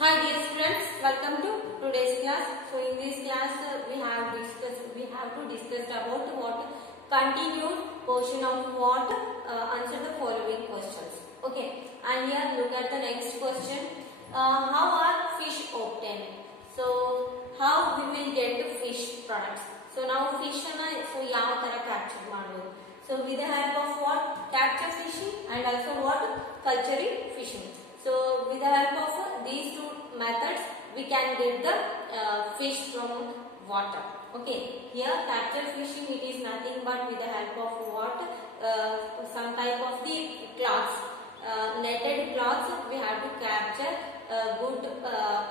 Hi dear students, welcome to today's class. So in this class we have to discuss about what continued portion of what answer the following questions. Okay, and here look at the next question. How are fish obtained? So how we will get the fish products? So now fish so ಯಾವ ತರ capture ಮಾಡಬಹುದು? So with the help of what? Capture fishing and also what? Culturing fishing. So with the help of these two methods we can get the fish from water. Okay, here capture fishing, it is nothing but with the help of what? Some type of the cloths, netted cloths, we have to capture a good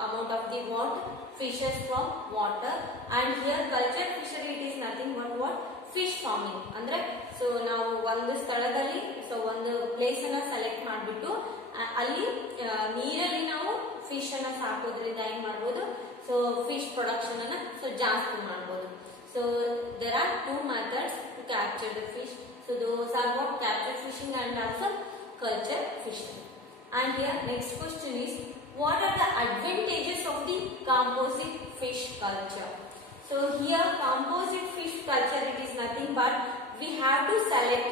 amount of the what? Fishes from water. And here culture fishery, it is nothing but what? Fish farming. Andre so ನಾವು ಒಂದು ಸ್ಥಳದಲ್ಲಿ so ಒಂದು place ಅನ್ನು select ಮಾಡಿಬಿಟ್ಟು ಅಲ್ಲಿ ನೀರಲ್ಲಿ ನಾವು fish ಅನ್ನು ಸಾಕೋದ್ರಿಂದ ಏನು ಮಾಡಬಹುದು? ಸೊ ಫಿಶ್ ಪ್ರೊಡಕ್ಷನ್ ಅನ್ನು ಸೊ ಜಾಸ್ತಿ ಮಾಡಬಹುದು. So there are two methods to capture the fish. So those are what? Capture fishing and also culture fishing. And here next question is, what are the advantages of the composite fish culture? So here composite fish culture, it is nothing but we have to select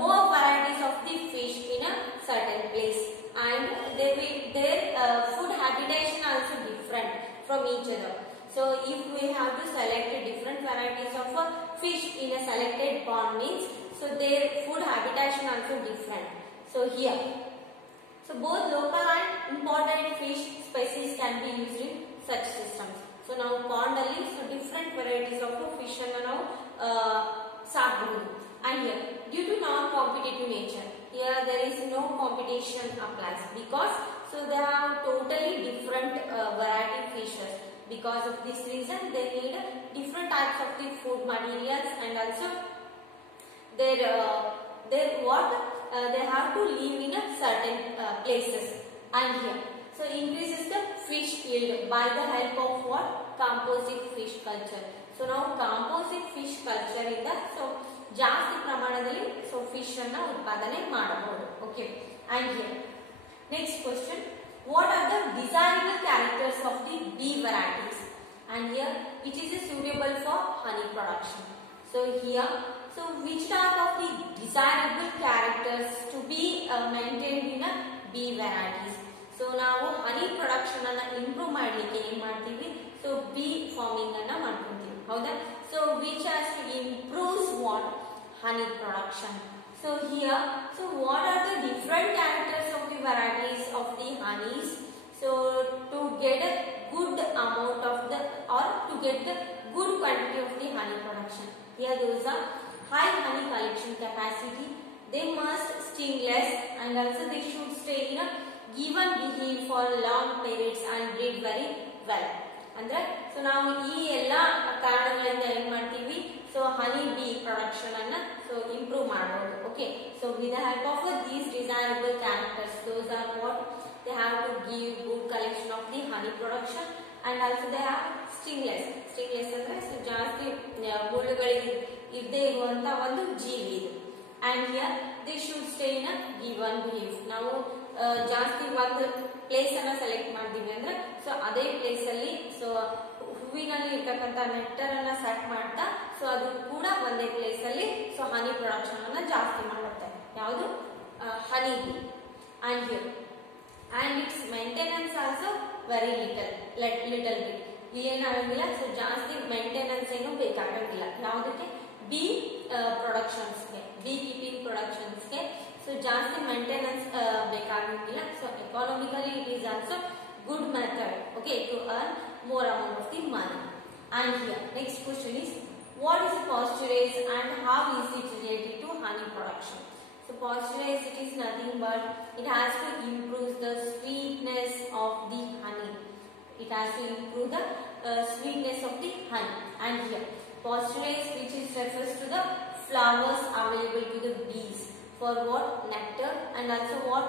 more varieties of the fish in a certain place, and their food habitation also different from each other. So if we have to select different varieties of fish in a selected pond means, so their food habitation also different. So here, so both local and imported fish species can be used in such systems. So now pond alli so different varieties of fish and now ಸಾಕಬಹುದು. And here, due to non-competitive nature, here there is no competition applies because so there are totally different variety fishes. Because of this reason, they need different types of the food materials, and also their what they have to live in a certain places. And here, so increases the fish yield by the help of what? Composite fish culture. So now composite fish culture ಇಂದ so ಜಾಸ್ತಿ ಪ್ರಮಾಣದಲ್ಲಿ so fish ಅನ್ನು ಉತ್ಪಾದನೆ ಮಾಡಬಹುದು. Okay, and here next question, what are the desirable characters of the bee varieties? And here which is suitable for honey production. So here, so which type of the desirable characters to be maintained in a bee varieties? So ನಾವು honey production ಅನ್ನ improve ಮಾಡಲಿಕ್ಕೆ ಏನು ಮಾಡ್ತೀವಿ? So bee farming ಅನ್ನ ಮಾಡ್ಕೊಂತೀವಿ, ಹೌದಾ? So which has to improves what? Honey production. So here, so what are the different characters of the varieties of the honeys? So to get a good amount of the or to get the good quantity of the honey production. Here those are high honey collection capacity. They must sting less, and also they should stay in a given beehive for long periods and breed very well. ಅಂದ್ರೆ so ನಾವು ಈ ಎಲ್ಲಾ ಕಾರಣಗಳಿಂದ ಏನ್ ಮಾಡ್ತೀವಿ? So honey bee production ಅನ್ನ so improve ಮಾಡಬಹುದು. Okay, so with the help of these desirable characters, those are what they have to give good collection of the honey production, and also they have stingless. Stingless ಅಂದ್ರೆ so ಜಾಸ್ತಿ ಮುಳ್ಳುಗಳಿಗೆ ಇದ್ದೇ ಇರುವಂತ ಒಂದು ಜೀವಿ ಇದು. And here they should stay in a given behave. ನಾವು ಜಾಸ್ತಿ ಒಂದು ಪ್ಲೇಸ್ ಅನ್ನ ಸೆಲೆಕ್ಟ್ ಮಾಡಿದೀವಿ ಅಂದ್ರೆ ಸೊ ಅದೇ ಪ್ಲೇಸ್ ಅಲ್ಲಿ ಸೊ ಹೂವಿನಲ್ಲಿ ಇರ್ತಕ್ಕಂಥ ನೆಕ್ಟರ್ ಅನ್ನ ಸೆಟ್ ಮಾಡ್ತಾ ಸೊ ಅದು ಕೂಡ ಒಂದೇ ಪ್ಲೇಸ್ ಅಲ್ಲಿ ಸೊ ಹನಿ ಪ್ರೊಡಕ್ಷನ್ ಅನ್ನ ಜಾಸ್ತಿ ಮಾಡುತ್ತೆ. ಯಾವುದು? Honey bee. And here and it's maintenance also very little bit. ಏನಾಗಂಗಿಲ್ಲ, ಸೊ ಜಾಸ್ತಿ ಮೇಂಟೆನೆನ್ಸ್ ಏನು ಬೇಕಾಗಂಗಿಲ್ಲ. ಯಾವುದಕ್ಕೆ? ಬಿ ಪ್ರೊಡಕ್ಷನ್ಸ್ಗೆ, ಬಿ ಕೀಪಿಂಗ್ ಪ್ರೊಡಕ್ಷನ್ಸ್ಗೆ ಸೊ ಜಾಸ್ತಿ ಮೇಂಟೆನೆನ್ಸ್ ಬೇಕಾಗಂಗಿಲ್ಲ. So economically it is also good method, okay, to earn more amount of the money. And here next question is, what is pasturage and how is it related to honey production? So pasturage, it is nothing but it has to improve the sweetness of the honey. It has to improve the sweetness of the honey. And here pasturage, which is refers to the flowers available to the bees for what? Nectar and also what?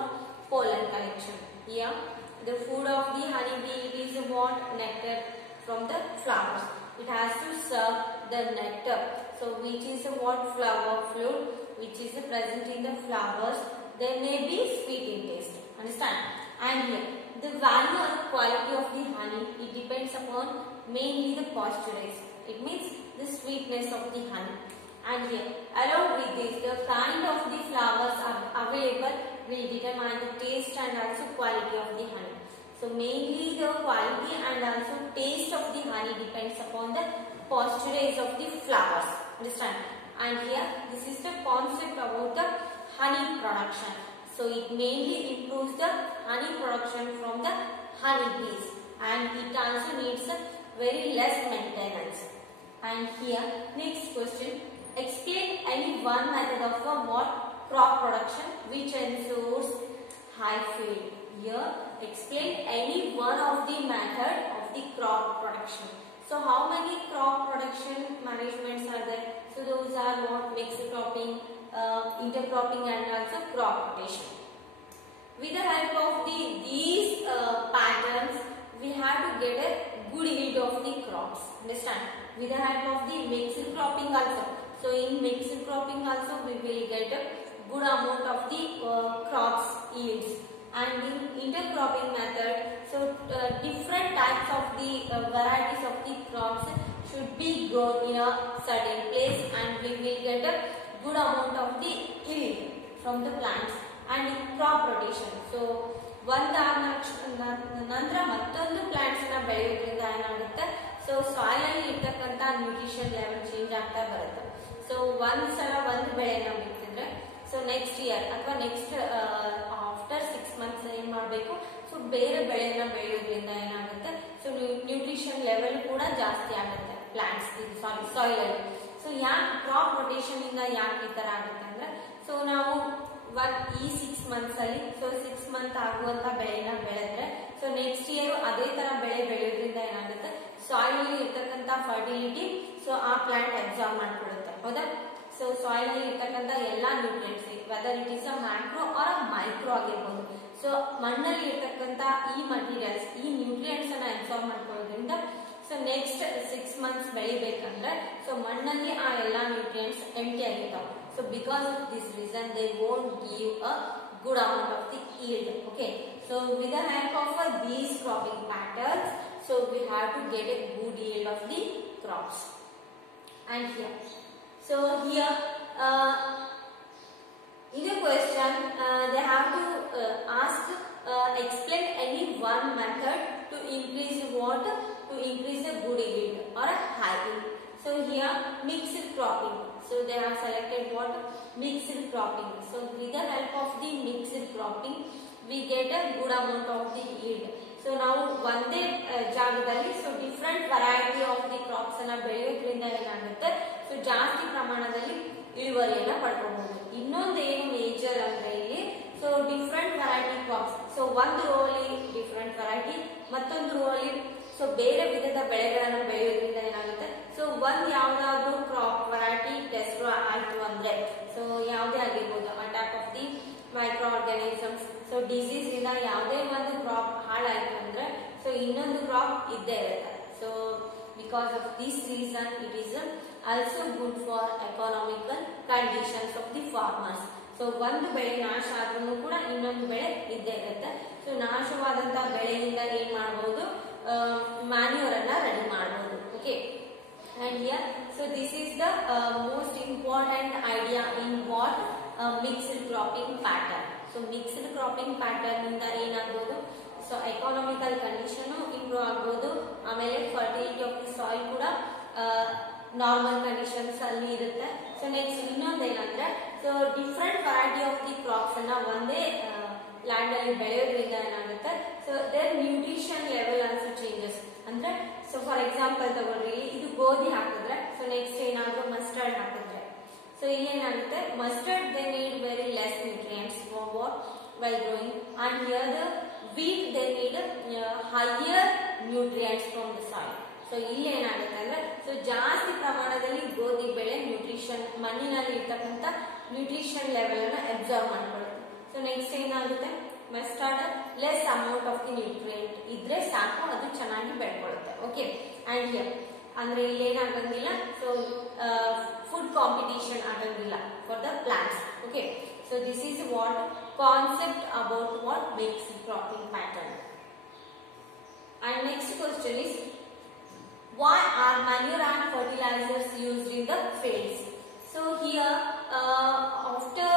Pollen collection. Here the food of the honey bee, it is what? Nectar from the flowers. It has to serve the nectar, so which is what? Flower fluid, which is present in the flowers. They may be sweet in taste. Understand? And here the value or quality of the honey, it depends upon mainly the posturage. It means the sweetness of the honey. And here, along with this, the kind of the flowers are available will determine the taste and also quality of the honey. So mainly the quality and also taste of the honey depends upon the posturage of the flowers. Understand? And here, this is the concept about the honey production. So it mainly improves the honey production from the honey bees, and it also needs a very less maintenance. And here, next question, explain any one method of what crop production which ensures high yield. Here, explain any one of the method of the crop production. So how many crop production managements are there? So those are what? Mixed cropping, intercropping and also crop rotation. With the help of these patterns, we have to get a good yield of the crops. Understand? With the help of the mixed cropping also. So in mixed cropping also we will get a good amount of the crops yields. And in intercropping method, so different types of the varieties of the crops should be grown in a certain place, and we will get a good amount of the yield from the plants. And in crop rotation, so ನಂತರ ಮತ್ತೊಂದು plants ನ ಬೆಳೆಯೋದ್ರಿಂದ ಏನಾಗುತ್ತೆ, so soil ಅಲ್ಲಿ ಇರ್ತಕ್ಕಂತ nutrition level change ಆಗ್ತಾ ಬರುತ್ತೆ. So ಒಂದ್ಸಲ ಒಂದು ಬೆಳೆನ ಬಿತ್ತಿದ್ರೆ ಸೊ ನೆಕ್ಸ್ಟ್ ಇಯರ್ ಅಥವಾ ನೆಕ್ಸ್ಟ್ ಆಫ್ಟರ್ 6 ಮಂತ್ಸ್ ಏನ್ ಮಾಡಬೇಕು, ಸೊ ಬೇರೆ ಬೆಳೆನ ಬೆಳೆಯೋದ್ರಿಂದ ಏನಾಗುತ್ತೆ, ಸೊ ನ್ಯೂಟ್ರಿಷನ್ ಲೆವೆಲ್ ಕೂಡ ಜಾಸ್ತಿ ಆಗುತ್ತೆ ಪ್ಲಾಂಟ್ಸ್ ಸಾಯಿಲ್ ಅಲ್ಲಿ. ಸೊ ಯಾಕೆ ಕ್ರಾಪ್ ರೊಟೇಷನ್ ಇಂದ ಯಾಕೆ ಈ ತರ ಆಗುತ್ತೆ ಅಂದ್ರೆ, ಸೊ ನಾವು ಈ 6 ಮಂತ್ಸ್ ಅಲ್ಲಿ ಸೊ 6 ಮಂತ್ ಆಗುವಂತ ಬೆಳೆನ ಬೆಳೆದ್ರೆ ಸೊ ನೆಕ್ಸ್ಟ್ ಇಯರ್ ಅದೇ ತರ ಬೆಳೆ ಬೆಳೆಯೋದ್ರಿಂದ ಏನಾಗುತ್ತೆ, ಸಾಯಿಲ್ ಅಲ್ಲಿ ಇರ್ತಕ್ಕಂತ ಫರ್ಟಿಲಿಟಿ ಸೊ ಆ ಪ್ಲಾಂಟ್ ಅಬ್ಸಾರ್ಬ್ ಮಾಡ್ಕೊಳ್ಳುತ್ತೆ. ಹೌದಾ? ಸೊ ಸಾಯಿಲ್ ಅಲ್ಲಿ ಇರ್ತಕ್ಕಂತ ಎಲ್ಲಾ nutrients, whether it is a macro or a micro ಆಗಿರ್ಬೋದು, ಸೊ ಮಣ್ಣಲ್ಲಿ ಇರ್ತಕ್ಕಂತ ಈ ಮಟೀರಿಯಲ್ಸ್, ಈ ನ್ಯೂಟ್ರಿಯೆಂಟ್ಸ್ ಅನ್ನ ಅಬ್ಸಾರ್ಬ್ ಮಾಡ್ಕೊಳ್ಳೋದ್ರಿಂದ ಸೊ ನೆಕ್ಸ್ಟ್ 6 ಮಂತ್ಸ್ ಬೆಳಿಬೇಕಂದ್ರೆ ಸೊ ಮಣ್ಣಲ್ಲಿ ಆ ಎಲ್ಲಾ ನ್ಯೂಟ್ರಿಯೆಂಟ್ಸ್ ಎಂಟಿ ಆಗಿರ್ತಾವೆ. So because of this reason, they won't give a good amount of the yield. Okay. So with the help of these cropping patterns, so we have to get a good yield of the crops. And here, so here in the question, they have to ask, explain any one method to increase what? To increase the good yield or a high yield. So here mixed cropping. So they have selected what? Mixed cropping. So with the help of the mixed cropping, we get a good amount of the yield. So now ಒಂದೇ ಜಾಗದಲ್ಲಿ so different variety of the crops ಅನ್ನ ಬೆಳೆಯೋದ್ರಿಂದ ಏನಾಗುತ್ತೆ, so ಜಾಸ್ತಿ ಪ್ರಮಾಣದಲ್ಲಿ ಇಳುವರಿಯನ್ನ ಪಡ್ಕೋಬಹುದು. ಇನ್ನೊಂದು ಏನು ಮೇಜರ್ ಅಂದ್ರೆ ಇಲ್ಲಿ so different variety crops. So ಒಂದು ರೋ ಅಲ್ಲಿ ಡಿಫ್ರೆಂಟ್ ವೆರೈಟಿ, ಮತ್ತೊಂದು ರೋ ಅಲ್ಲಿ ಸೊ ಬೇರೆ ವಿಧದ ಬೆಳೆಗಳನ್ನ ಬೆಳೆಯೋದ್ರಿಂದ ಏನಾಗುತ್ತೆ, ಸೊ ಒಂದ್ ಯಾವ್ದಾದ್ರು ಕ್ರಾಪ್ ವೆರೈಟಿ ಡೆಸ್ಟ್ರಾ ಆಯ್ತು ಅಂದ್ರೆ ಸೊ ಯಾವುದೇ ಆಗಿರ್ಬೋದು, attack of the micro organisms, so disease ಇಂದ ಯಾವುದೇ ಒಂದು ಕ್ರಾಪ್ ಹಾಳಾಯ್ತು ಅಂದ್ರೆ ಸೊ ಇನ್ನೊಂದು ಕ್ರಾಪ್ ಇದ್ದೇ ಇರುತ್ತೆ. So because of this reason it is also good for economical conditions of the farmers. So ಒಂದು ಬೆಳೆ ನಾಶ ಆದ್ರೂ ಕೂಡ ಇನ್ನೊಂದು ಬೆಳೆ ಇದ್ದೇ ಇರುತ್ತೆ. ಸೊ ನಾಶವಾದಂತಹ ಬೆಳೆಯಿಂದ ಏನ್ ಮಾಡಬಹುದು, ಮ್ಯಾನ್ಯೂರ್ ಅನ್ನ ರೆಡಿ ಮಾಡಬಹುದು. Okay. And here, so this is the most important idea in what mixed cropping pattern. So mixed cropping pattern ಇಂದ ಏನಾಗಬಹುದು, ಸೊ ಎಕಾನಾಮಿಕಲ್ ಕಂಡೀಷನ್ ಇಂಪ್ರೂವ್ ಆಗಬಹುದು, ಆಮೇಲೆ ಫರ್ಟಿಲಿಟಿ ಆಫ್ ದಿ ಸಾಯಿಲ್ ಕೂಡ ನಾರ್ಮಲ್ ಕಂಡೀಷನ್ಸ್ ಅಲ್ಲಿ ಇರುತ್ತೆ. So next ಇನ್ನೊಂದು ಏನಂದ್ರೆ, so different variety of the crops ಅನ್ನ ಒಂದೇ ಲ್ಯಾಂಡ್ ಅಲ್ಲಿ ಬೆಳೆಯೋದ್ರಿಂದ ಏನಾಗುತ್ತೆ, so there nutrition level also changes. ಅಂದ್ರೆ ಸೊ ಫಾರ್ ಎಕ್ಸಾಂಪಲ್ ತಗೊಳ್ರಿ, ಇದು ಗೋಧಿ ಹಾಕಿದ್ರೆ ಸೊ ನೆಕ್ಸ್ಟ್ ಏನಾದ್ರು ಮಸ್ಟರ್ಡ್ ಹಾಕಿದ್ರೆ ಸೊ ಇಲ್ಲಿ ಏನಾಗುತ್ತೆ, mustard they need very less nutrients while growing, and here the wheat they need higher nutrients from the soil. So ಇಲ್ಲಿ ಏನಾಗುತ್ತೆ ಅಂದ್ರೆ ಸೊ ಜಾಸ್ತಿ ಪ್ರಮಾಣದಲ್ಲಿ ಗೋಧಿ ಬೆಳೆ ನ್ಯೂಟ್ರಿಷನ್ ಮಣ್ಣಿನಲ್ಲಿ ಇರ್ತಕ್ಕಂಥ ನ್ಯೂಟ್ರಿಷನ್ ಲೆವೆಲ್ ಅನ್ನ ಅಬ್ಸರ್ವ್ ಮಾಡ್ಕೊಳ್ಳುತ್ತೆ. ಸೊ ನೆಕ್ಸ್ಟ್ ಏನಾಗುತ್ತೆ, mustard less amount of the nutrient ಇದ್ರೆ ಸಾಕು, ಅದು ಚೆನ್ನಾಗಿ ಬೆಳ್ಕೊಳ್ಳುತ್ತೆ. ಓಕೆ. ಅಂಡ್ ಹಿಯರ್ ಅಂದ್ರೆ ಇಲ್ಲಿ ಏನಾಗಂಗಿಲ್ಲ, ಸೊ ಫುಡ್ ಕಾಂಪಿಟೇಷನ್ ಆಗಂಗಿಲ್ಲ for the plants. Okay. So this is what concept about what mixed cropping pattern. the fields. So here after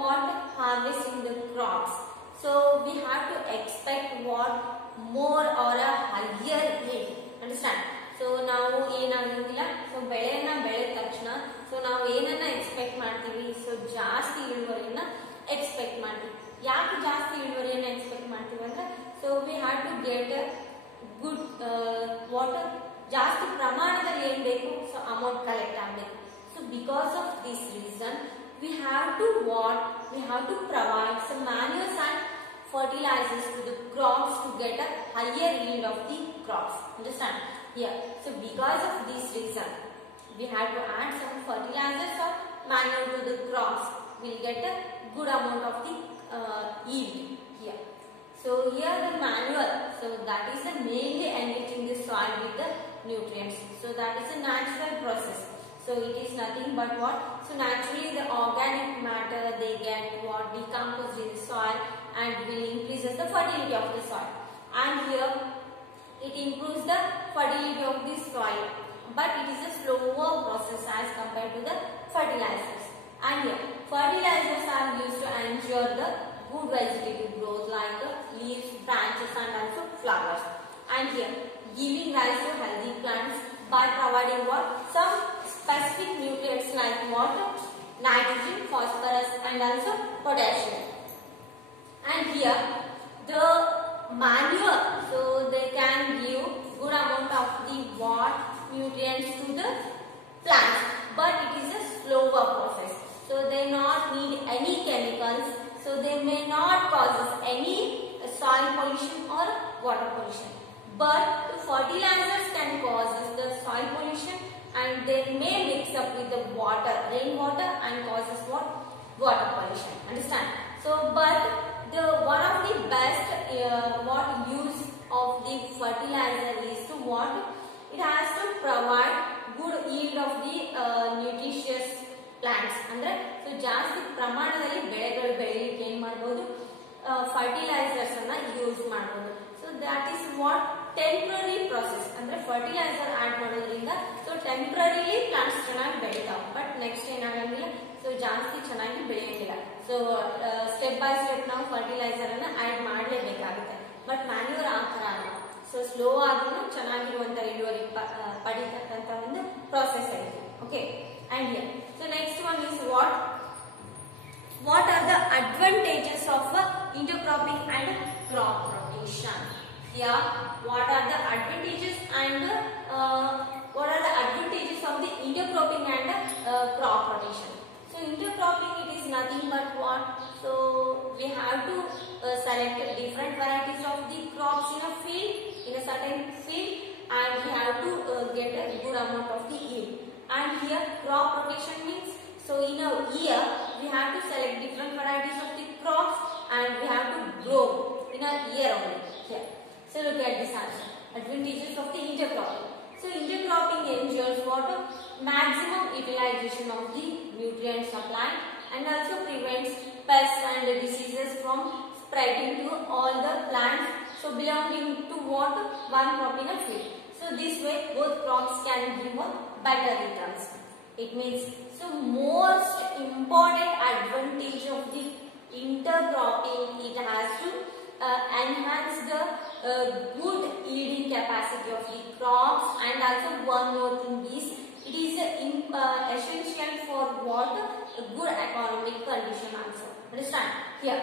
what harvesting the crops, so we have to expect what more or a higher yield. Understand? So ನಾವು ಏನಾಗಿಲ್ಲ, so ಬೆಳೆಯನ್ನ ಬೆಳೆದ ತಕ್ಷಣ so ನಾವು ಏನನ್ನ expect ಮಾಡ್ತೀವಿ, so ಜಾಸ್ತಿ ಇಳುವರಿಯನ್ನ ಎಕ್ಸ್ಪೆಕ್ಟ್ ಮಾಡ್ತೀವಿ. ಯಾಕೆ ಜಾಸ್ತಿ ಇಳುವರಿಯನ್ನ ಎಕ್ಸ್ಪೆಕ್ಟ್ ಮಾಡ್ತೀವಿ ಅಂದ್ರೆ, so we have to get good water, ಜಾಸ್ತಿ ಪ್ರಮಾಣದಲ್ಲಿ ಏನ್ ಬೇಕು, ಸೊ ಅಮೌಂಟ್ ಕಲೆಕ್ಟ್ ಆಗಬೇಕು. So because of this reason we have to provide some manures and fertilizers to the crops to get a higher yield of the crops. Understand? Here, so because of this reason, we have to add some fertilizers or manure to the crops. We'll get a good amount of the yield here. So here the manure, so that is mainly enriching the soil with the nutrients. So that is a natural process. So it is nothing but what? So naturally the organic matter they get what decomposed in the soil and will increases the fertility of the soil. And here it improves the fertility of the soil, but it is a slower process as compared to the fertilizers. And here fertilizers are used to ensure the good vegetative growth like leaves, branches and also flowers. And here giving rise to healthy plants by providing what? Some specific nutrients like water, nitrogen, phosphorus and also potassium. And here the manure, so they can give good amount of the what nutrients to the plants, but it is a slower process. So they not need any chemicals, so they may not cause us any soil pollution or water pollution. But the fertilizers can cause us the soil pollution and they may mix up with the water, rainwater, and causes what? Water pollution. Understand? So but the one of the best what use of the fertilizer is to what? It has to provide good yield of the nutritious plants. Andre so ಜಾಸ್ತಿ ಪ್ರಮಾಣದಲ್ಲಿ ಬೆಳೆಗಳು ಬೆಳೆಯಲಿಕ್ಕೆ ಏನು ಮಾಡಬಹುದು, fertilisers ಅನ್ನ use ಮಾಡಬಹುದು. So that is what temporary process. ಅಂದ್ರೆ fertiliser add ಮಾಡೋದ್ರಿಂದ ಸೊ ಟೆಂಪ್ರರಿಲಿ ಪ್ಲಾಂಟ್ಸ್ ಚೆನ್ನಾಗಿ ಬೆಳಿತಾವೆ, ಬಟ್ ನೆಕ್ಸ್ಟ್ ಏನಾಗಂಗಿಲ್ಲ, ಸೊ ಜಾಸ್ತಿ ಚೆನ್ನಾಗಿ ಬೆಳೆಯಂಗಿಲ್ಲ. ಸೊ ಸ್ಟೆಪ್ ಬೈ ಸ್ಟೆಪ್ ನಾವು ಫರ್ಟಿಲೈಸರ್ ಅನ್ನ ಆಡ್ ಮಾಡಲೇಬೇಕಾಗುತ್ತೆ. ಬಟ್ ಮ್ಯಾನ್ಯೂರ್ ಆ ತರ ಅಲ್ಲ, ಸೊ ಸ್ಲೋ ಆದ್ರೂ ಚೆನ್ನಾಗಿರುವಂತ ಇಳುವರಿ ಪಡಿತಕ್ಕಂತ ಒಂದು ಪ್ರಾಸೆಸ್ ಆಗಿದೆ. Okay, and here so next one is what are the advantages of intercropping and crop rotation? Here what are the advantages and what are the advantages of the intercropping and crop rotation? So intercropping, it is nothing but what? So we have to select different varieties of the crops in a field, in a certain field, and we have to get a good amount of the yield. And here crop rotation means, so in a year we have to select different varieties of the crops and we have to grow in a year only. Here, so look at this answer. Advantages of the intercropping. So intercropping ensures what? Maximum utilization of the nutrient supply and also prevents pests and diseases from spreading to all the plants, so belonging to what? One crop in a field. So this way both crops can give a better returns. It means, so most important advantage of the intercropping, it has to enhance the good yielding capacity of the crops, and also one more thing is it is essential for what? A good economic condition also. Understand? Here,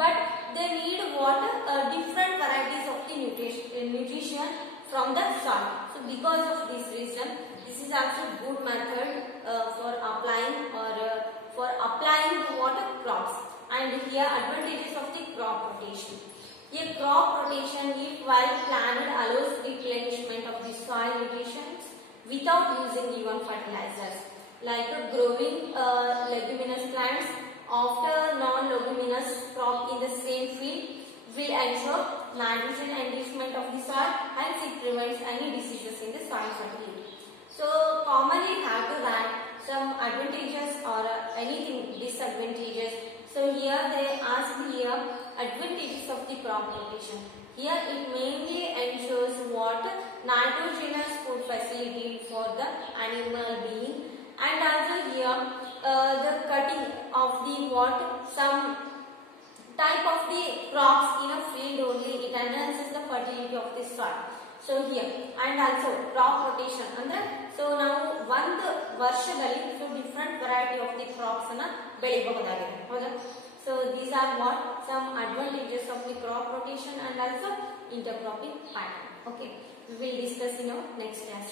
but they need what? Different varieties of the nutrition from the soil. So because of this reason, this is also good method for applying the water crops. And here advantages of the crop rotation. Here crop rotation, if well planned, allows replenishment of the soil nutrients without using even fertilizers. Like growing leguminous plants after non-leguminous crop in the same field will ensure nitrogen enrichment of the soil, hence it prevents any diseases in the soil fertility. So commonly have to write some advantages or anything disadvantages. So here they ask here advantages of the crop rotation. Here it mainly ensures what? Nitrogenous food facility for the animal being. And also here the cutting of the what some type of the crops in a field only, it enhances the fertility of the soil. So here and also crop rotation ಅಂದ್ರೆ so ನಾವು ಒಂದು ವರ್ಷದಲ್ಲಿ so different variety of the crops ಅನ್ನು ಬೆಳೆಯಬಹುದಾಗಿದೆ ಹೌದಾ. So these are what some advantages of the crop rotation and also intercropping pattern. Okay, we will discuss in our next class.